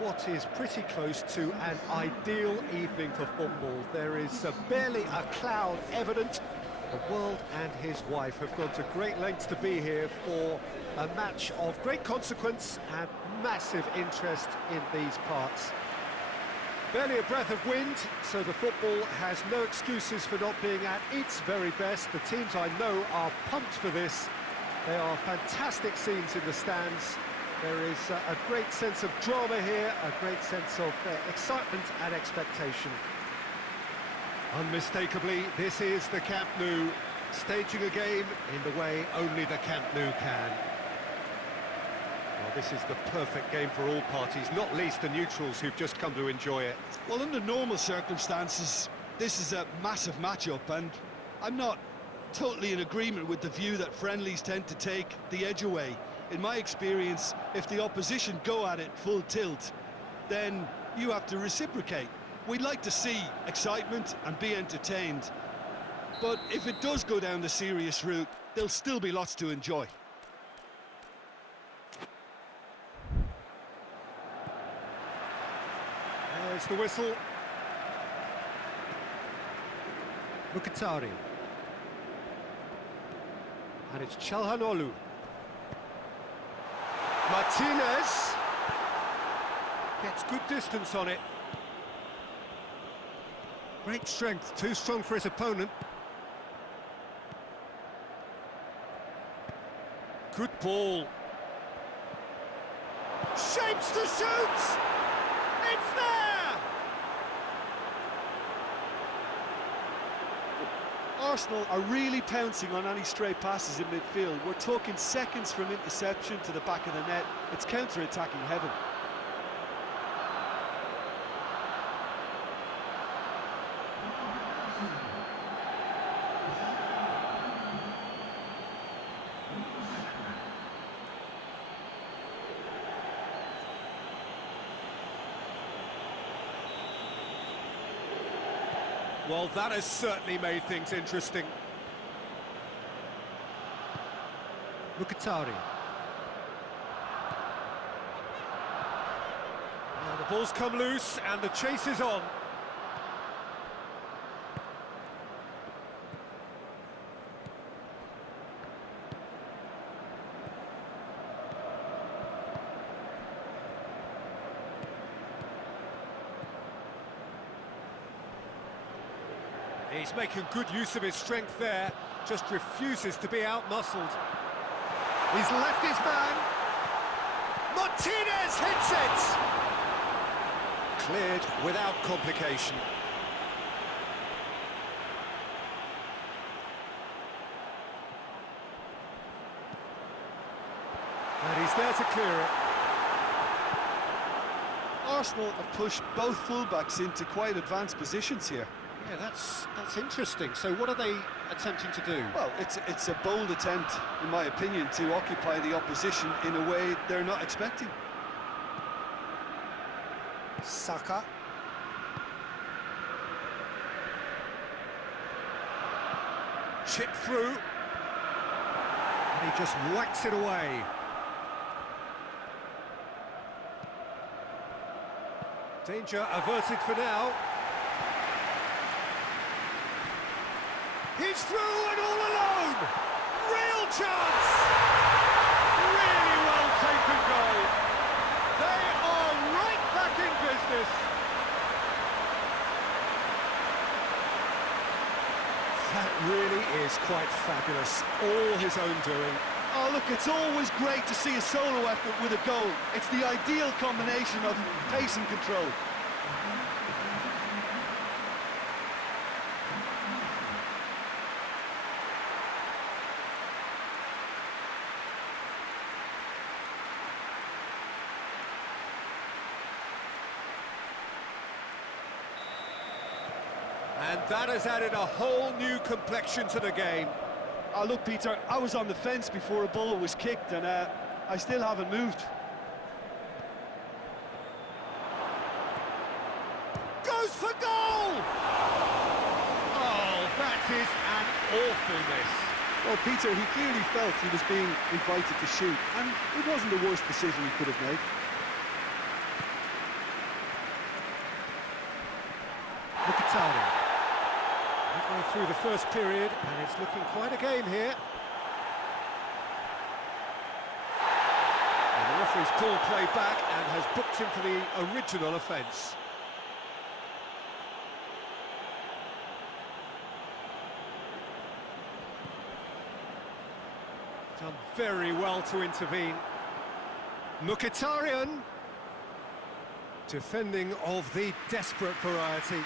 what is pretty close to an ideal evening for football. There is barely a cloud evident. The world and his wife have gone to great lengths to be here for a match of great consequence and massive interest in these parts. Barely a breath of wind, so the football has no excuses for not being at its very best. The teams I know are pumped for this. They are fantastic scenes in the stands. There is a great sense of drama here, a great sense of excitement and expectation. Unmistakably, this is the Camp Nou, staging a game in the way only the Camp Nou can. Well, this is the perfect game for all parties, not least the neutrals who've just come to enjoy it. Well, under normal circumstances, this is a massive matchup, and I'm not totally in agreement with the view that friendlies tend to take the edge away. In my experience, if the opposition go at it full tilt, then you have to reciprocate. We'd like to see excitement and be entertained, but if it does go down the serious route, there'll still be lots to enjoy. There's the whistle. Mkhitaryan. And it's Çalhanoğlu. Martinez gets good distance on it. Great strength, too strong for his opponent. Good ball. Shapes to shoot! It's there! Arsenal are really pouncing on any stray passes in midfield. We're talking seconds from interception to the back of the net. It's counter-attacking heaven. Well, that has certainly made things interesting. Mkhitaryan. Now the ball's come loose and the chase is on. He's making good use of his strength there, just refuses to be out-muscled. He's left his man. Martinez hits it! Cleared without complication. And he's there to clear it. Arsenal have pushed both fullbacks into quite advanced positions here. Yeah, that's interesting. So what are they attempting to do? Well, it's a bold attempt, in my opinion, to occupy the opposition in a way they're not expecting. Saka. Chipped through. And he just whacks it away. Danger averted for now. He's through and all alone! Real chance! Really well taken goal. They are right back in business. That really is quite fabulous. All his own doing. Oh, look, it's always great to see a solo effort with a goal. It's the ideal combination of pace and control. And that has added a whole new complexion to the game. Oh, look, Peter, I was on the fence before a ball was kicked, and I still haven't moved. Goes for goal! Oh, that is an awful miss. Well, Peter, he clearly felt he was being invited to shoot, and it wasn't the worst decision he could have made. through the first period, and it's looking quite a game here. And the referee's pulled play back and has booked him for the original offence. Done very well to intervene. Mkhitaryan, defending of the desperate variety.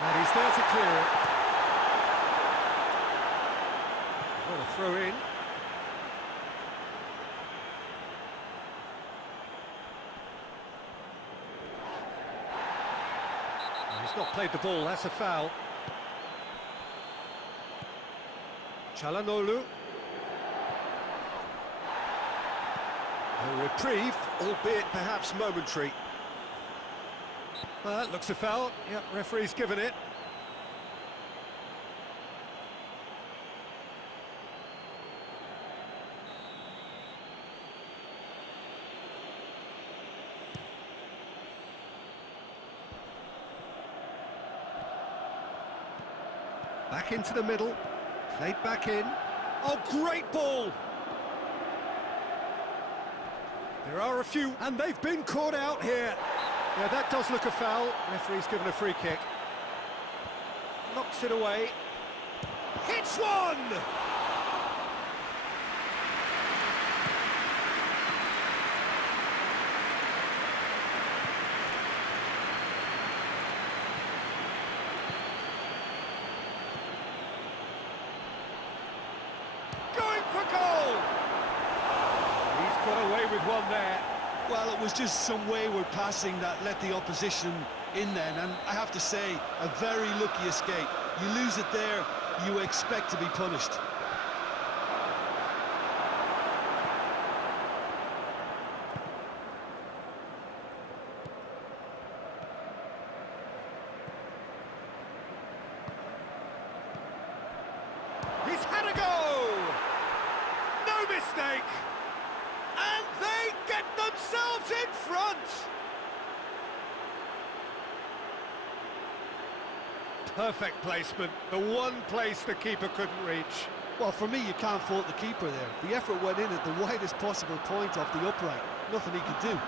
And he's there to clear it. What a throw in. Well, he's not played the ball, that's a foul. Çalhanoğlu. A reprieve, albeit perhaps momentary. Well, that looks a foul. Yep, referee's given it. Back into the middle. Played back in. Oh, great ball! There are a few, and they've been caught out here. Yeah, that does look a foul. Referee's given a free kick. Knocks it away. Hits one! Going for goal! He's got away with one there. Well, it was just some wayward passing that let the opposition in then, and I have to say, a very lucky escape. You lose it there, you expect to be punished. He's had a go! No mistake! And they get themselves in front! Perfect placement, the one place the keeper couldn't reach. Well, for me, you can't fault the keeper there. The effort went in at the widest possible point off the upright. Nothing he could do.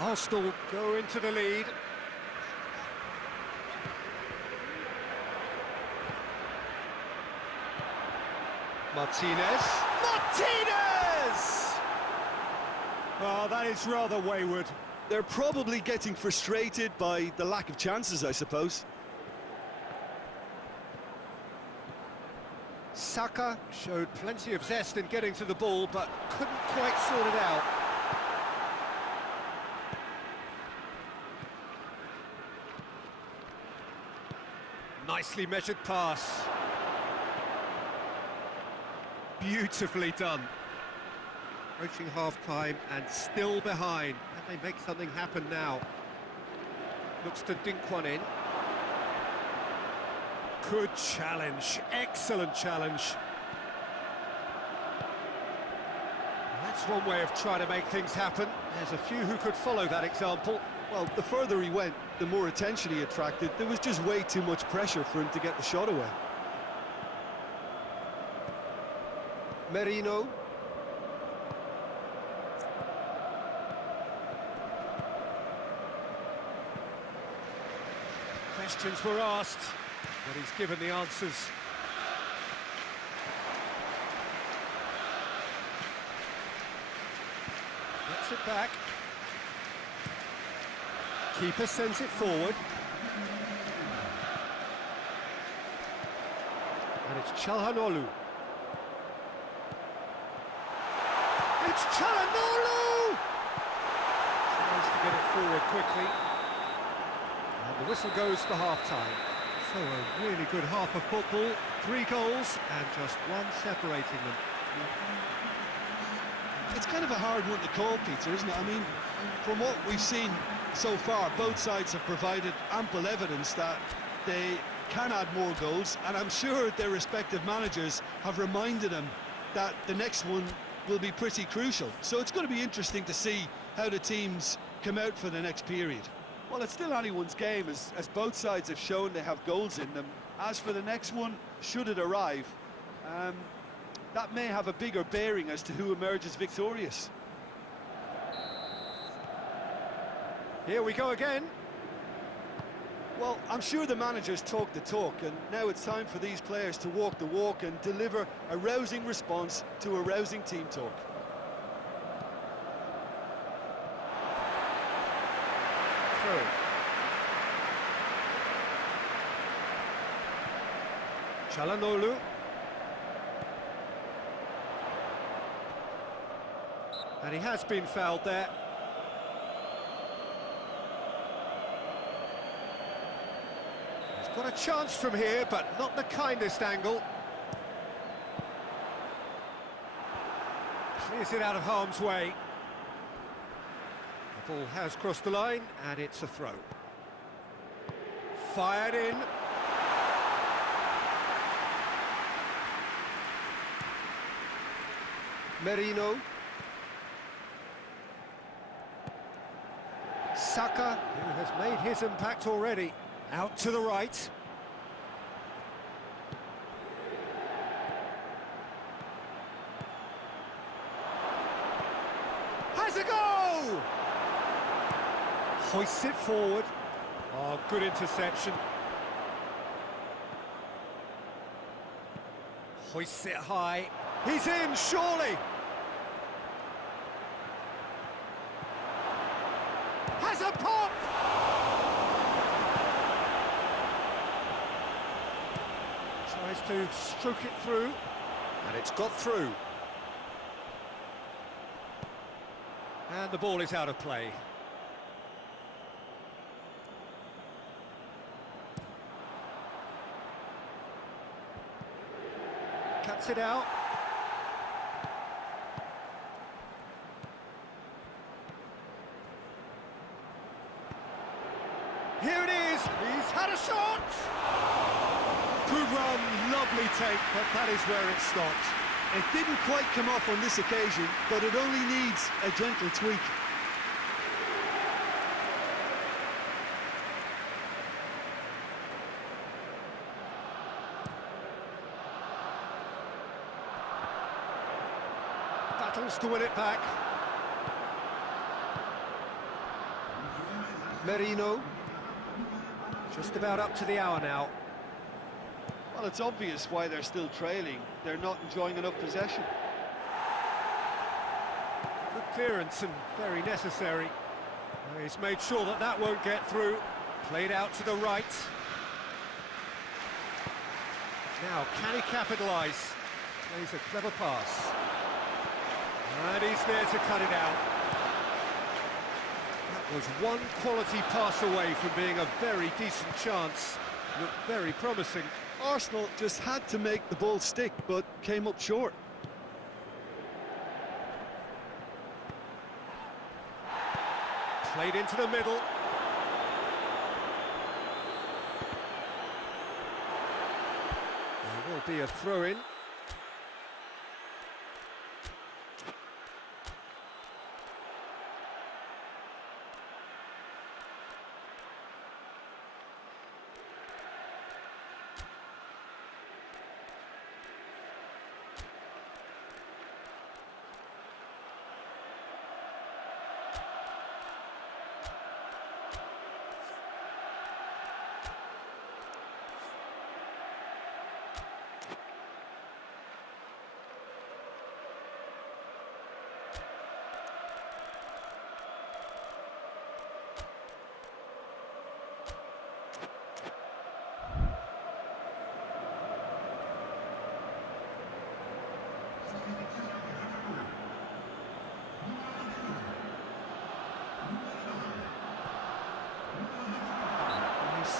Arsenal go into the lead. Martinez! Oh, that is rather wayward. They're probably getting frustrated by the lack of chances, I suppose. Saka showed plenty of zest in getting to the ball, but couldn't quite sort it out. Nicely measured pass. Beautifully done. Approaching half-time and still behind. Can they make something happen now? Looks to dink one in. Good challenge. Excellent challenge. That's one way of trying to make things happen. There's a few who could follow that example. Well, the further he went, the more attention he attracted. There was just way too much pressure for him to get the shot away. Merino. Questions were asked, but he's given the answers. Gets it back. Keeper sends it forward. And it's Çalhanoğlu. It's Çalhanoğlu! Tries to get it forward quickly. And the whistle goes for half-time. So a really good half of football, 3 goals and just one separating them. It's kind of a hard one to call, Peter, isn't it? I mean, from what we've seen so far, both sides have provided ample evidence that they can add more goals, and I'm sure their respective managers have reminded them that the next one will be pretty crucial. So it's going to be interesting to see how the teams come out for the next period. Well, it's still anyone's game, as both sides have shown they have goals in them. As for the next one, should it arrive, that may have a bigger bearing as to who emerges victorious. Here we go again. Well, I'm sure the managers talk the talk, and now it's time for these players to walk the walk and deliver a rousing response to a rousing team talk. Through. Çalhanoğlu. And he has been fouled there. He's got a chance from here, but not the kindest angle. Clears it out of harm's way. The ball has crossed the line, and it's a throw. Fired in. Merino. Saka, who has made his impact already, out to the right. Has a go! Hoists it forward. Oh, good interception. Hoists it high. He's in, surely! Has a pop! Tries to stroke it through, and it's got through. And the ball is out of play. Cuts it out. Here it is, he's had a shot! Good run, lovely take, but that is where it stopped. It didn't quite come off on this occasion, but it only needs a gentle tweak. Battles to win it back. Merino. Just about up to the hour now. Well, it's obvious why they're still trailing. They're not enjoying enough possession. Good clearance and very necessary. He's made sure that that won't get through. Played out to the right. Now, can he capitalise? Plays a clever pass. And he's there to cut it out. That was one quality pass away from being a very decent chance. Looked very promising. Arsenal just had to make the ball stick, but came up short. Played into the middle. There will be a throw-in.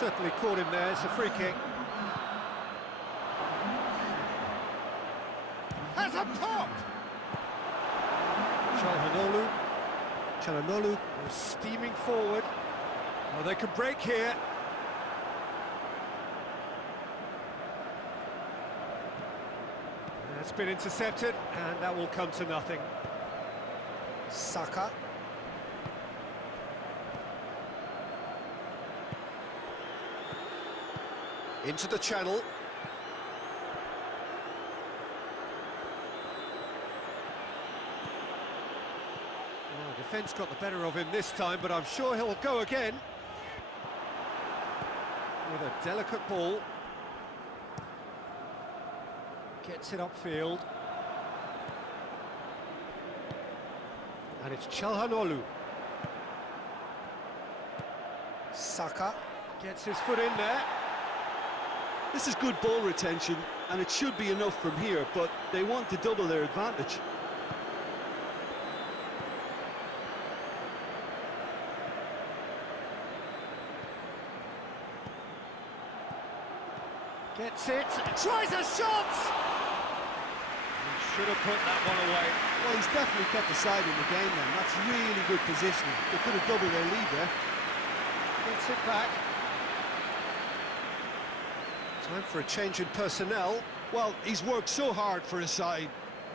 certainly caught him there. It's a free kick. Has a pop! Çalhanoğlu was steaming forward. Oh, they could break here. That's been intercepted, and that will come to nothing. Saka. Into the channel. Oh, defence got the better of him this time, but I'm sure he'll go again. With a delicate ball. Gets it upfield. And it's Çalhanoğlu. Saka gets his foot in there. This is good ball retention, and it should be enough from here, but they want to double their advantage. Gets it, tries a shot! He should have put that one away. Well, he's definitely kept the side in the game then. That's really good positioning. They could have doubled their lead there. Gets it back. Time for a change in personnel. Well, he's worked so hard for his side,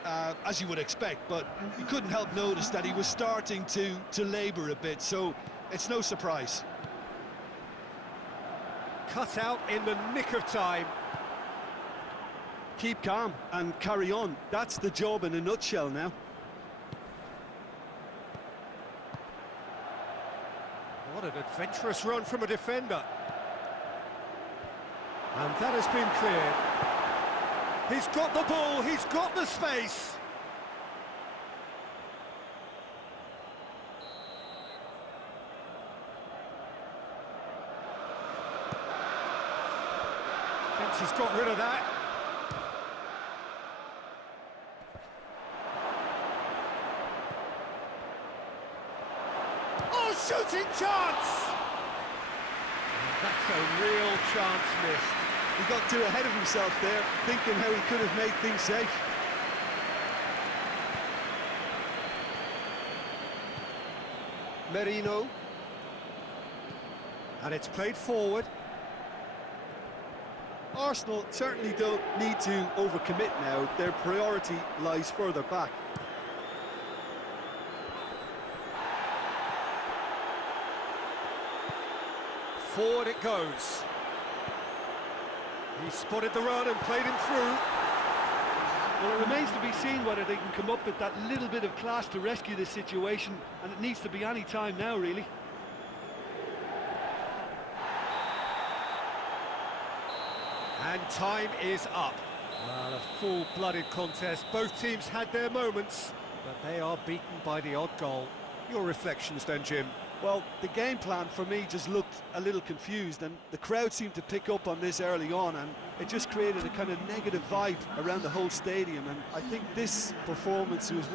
as you would expect, but you couldn't help notice that he was starting to labour a bit, so it's no surprise. Cut out in the nick of time. Keep calm and carry on. That's the job in a nutshell now. What an adventurous run from a defender. And that has been cleared. He's got the ball, he's got the space. Defence has got rid of that. Oh, shooting chance! And that's a real chance missed. He got too ahead of himself there, thinking how he could have made things safe. Merino. And it's played forward. Arsenal certainly don't need to overcommit now. Their priority lies further back. Forward it goes. He spotted the run and played him through. Well, it remains to be seen whether they can come up with that little bit of class to rescue this situation, and it needs to be any time now, really. And time is up. Well, a full-blooded contest. Both teams had their moments, but they are beaten by the odd goal. Your reflections then, Jim? Well, the game plan for me just looked a little confused, and the crowd seemed to pick up on this early on, and it just created a kind of negative vibe around the whole stadium, and I think this performance was